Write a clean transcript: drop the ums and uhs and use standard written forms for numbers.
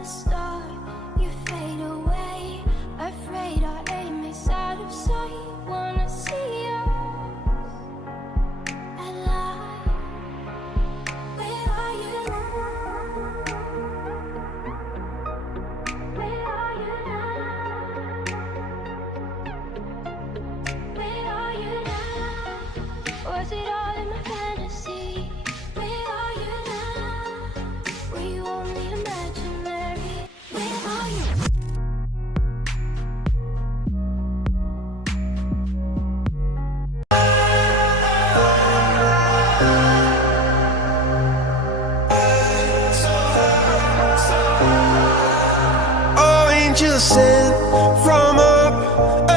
the start, you fade away. Afraid our aim is out of sight. Wanna see us alive. Where are you now? Where are you now? Where are you now? Was it all in my fantasy? Where are you now? Were you only imaginary? Where are you? Oh, angels sent from up